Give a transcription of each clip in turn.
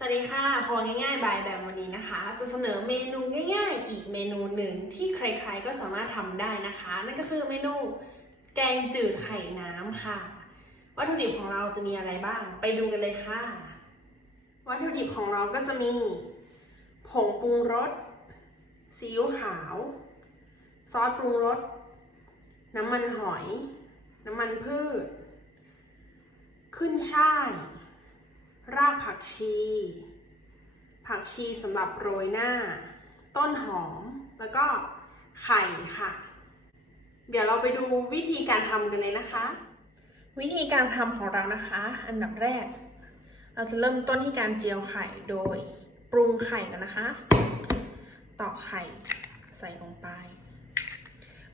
สวัสดีค่ะคอง่ายๆบายแบบวันนี้นะคะ จะเสนอเมนูง่าย ๆ อีกเมนูหนึ่งที่ใครๆก็สามารถทำได้นะคะ นั่นก็คือเมนูแกงจืดไข่น้ำค่ะ วัตถุดิบของเราจะมีอะไรบ้าง ไปดูกันเลยค่ะ วัตถุดิบของเราก็จะมี ผงปรุงรส ซีอิ๊วขาว ซอสปรุงรส น้ำมันหอย น้ำมันพืช ขึ้นช่าย รากผักชี ผักชีสำหรับโรยหน้า ต้นหอม แล้วก็ไข่ค่ะ เดี๋ยวเราไปดูวิธีการทำกันเลยนะคะ วิธีการทำของเรานะคะ อันดับแรก เราจะเริ่มต้นที่การเจียวไข่โดยปรุงไข่กันนะคะ ตอกไข่ใส่ลงไป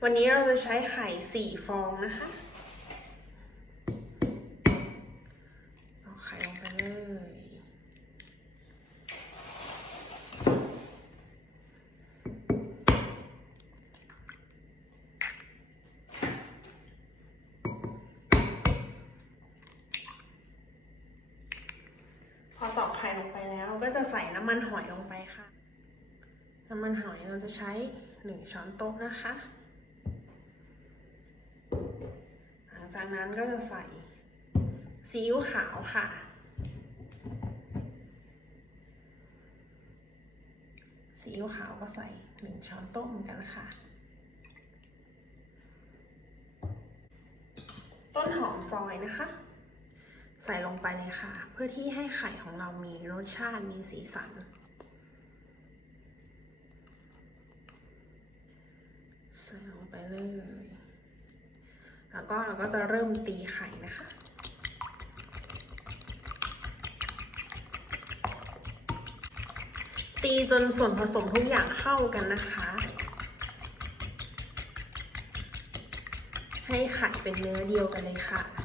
วันนี้เราจะใช้ไข่สี่ฟองนะคะ พอตอกไข่ลงไปแล้ว เราก็จะใส่น้ำมันหอยลงไปค่ะ น้ำมันหอยเราจะใช้หนึ่งช้อนโต๊ะนะคะ หลังจากนั้นก็จะใส่ซีอิ๊วขาวค่ะซีอิ๊วขาวก็ใส่หนึ่งช้อนโต๊ะเหมือนกันค่ะ ต้นหอมซอยนะคะ ใส่ลงไปเลยค่ะ เพื่อที่ให้ไข่ของเรามีรสชาติมีสีสัน ใส่ลงไปเลย แล้วก็เราก็จะเริ่มตีไข่นะคะตีจนส่วนผสมทุกอย่างเข้ากันนะคะ ให้ไข่เป็นเนื้อเดียวกันเลยค่ะ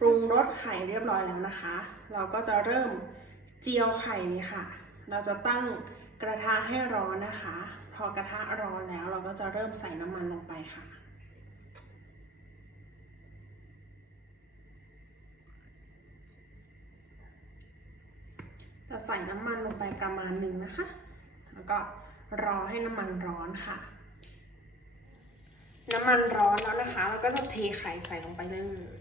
ปรุงรสไข่เรียบร้อยแล้วนะคะ เราก็จะเริ่มเจียวไข่เลยค่ะ เราจะตั้งกระทะให้ร้อนนะคะ พอกระทะร้อนแล้วเราก็จะเริ่มใส่น้ำมันลงไปค่ะ จะใส่น้ำมันลงไปประมาณหนึ่งนะคะ แล้วก็รอให้น้ำมันร้อนค่ะ น้ำมันร้อนแล้วนะคะ เราก็จะเทไข่ใส่ลงไปเลย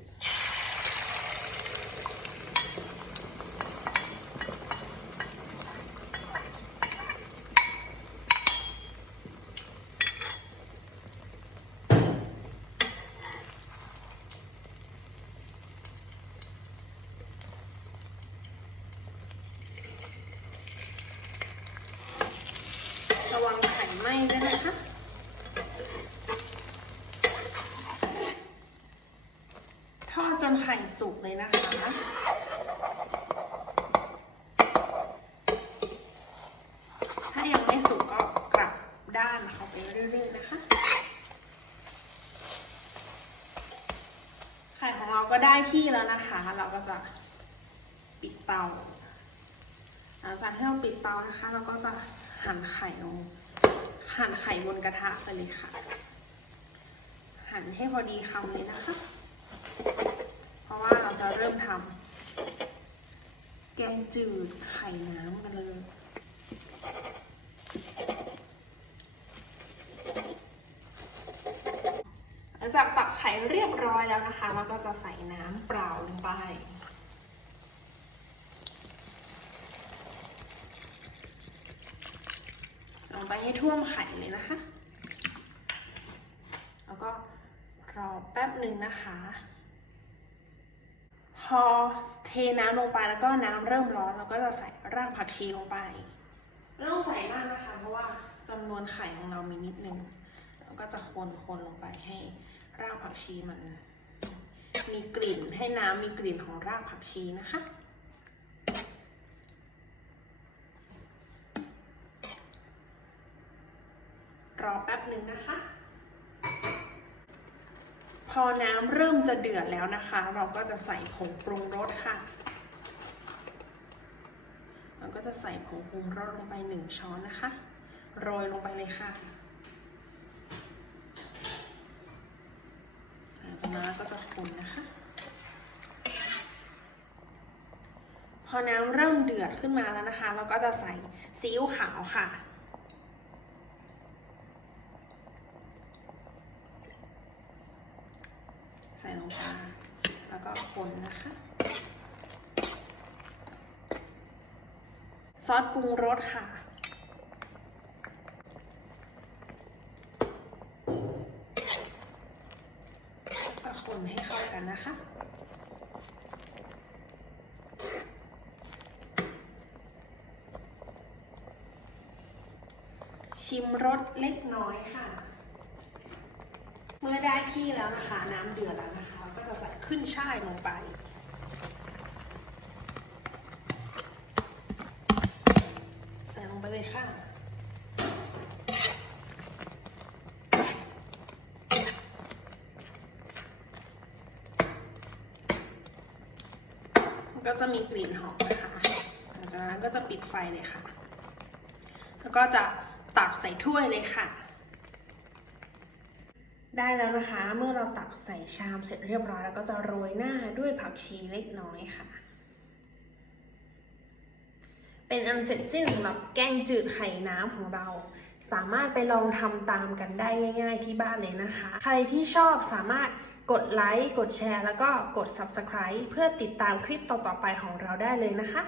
ระวังไข่ไหม้ด้วยนะคะทอดจนไข่สุกเลยนะคะ ถ้ายังไม่สุกก็กลับด้านเขาไปเรื่อยๆนะคะ ไข่ของเราก็ได้ที่แล้วนะคะ เราก็จะปิดเตาหลังจากที่เราปิดเตานะคะ เราก็จะหั่นไข่ลง หั่นไข่บนกระทะไปเลยค่ะ หั่นให้พอดีคำเลยนะคะ เพราะว่าเราจะเริ่มทำแกงจืดไข่น้ำกันเลยหลังจากตักไข่เรียบร้อยแล้วนะคะ เราก็จะใส่น้ำเปล่าลงไป งไปให้ท่วมไข่เลยนะคะ แล้วก็รอแป๊บหนึ่งนะคะ พอเทน้ำลงไปแล้วก็น้ำเริ่มร้อนเราก็จะใส่รากผักชีลงไปไม่ต้องใส่มากนะคะ เพราะว่าจำนวนไข่ของเรามีนิดนึงแล้วก็จะคนคนลงไปให้รากผักชีมัน มีกลิ่นให้น้ำมีกลิ่นของรากผักชีนะคะ รอแป๊บหนึ่งนะคะ พอน้ำเริ่มจะเดือดแล้วนะคะ เราก็จะใส่ผงปรุงรสค่ะเราก็จะใส่ผงปรุงรสลงไปหนึ่งช้อนนะคะ โรยลงไปเลยค่ะจากนั้นก็จะคนนะคะ พอน้ำเริ่มเดือดขึ้นมาแล้วนะคะ เราก็จะใส่ซีอิ๊วขาวค่ะ ใส่ลงไปแล้ว ก็คนนะคะ ซอสปรุงรสค่ะจะคนให้เข้ากันนะคะชิมรสเล็กน้อยค่ะ เมื่อได้ที่แล้วนะคะ น้ำเดือดแล้วนะคะ จะใส่ขึ้นช่ายลงไป ใส่ลงไปเลยค่ะก็จะมีกลิ่นหอมนะคะหลังจากนั้นก็จะปิดไฟเลยค่ะ แล้วก็จะตักใส่ถ้วยเลยค่ะ ได้แล้วนะคะ เมื่อเราตักใส่ชามเสร็จเรียบร้อย แล้วก็จะโรยหน้าด้วยผักชีเล็กน้อยค่ะ เป็นอันเสร็จสิ้นสำหรับแกงจืดไข่น้ำของเรา สามารถไปลองทำตามกันได้ง่าย ๆ ที่บ้านเลยนะคะ ใครที่ชอบสามารถกดไลค์ กดแชร์ แล้วก็กด Subscribe เพื่อติดตามคลิปต่อๆไปของเราได้เลยนะคะ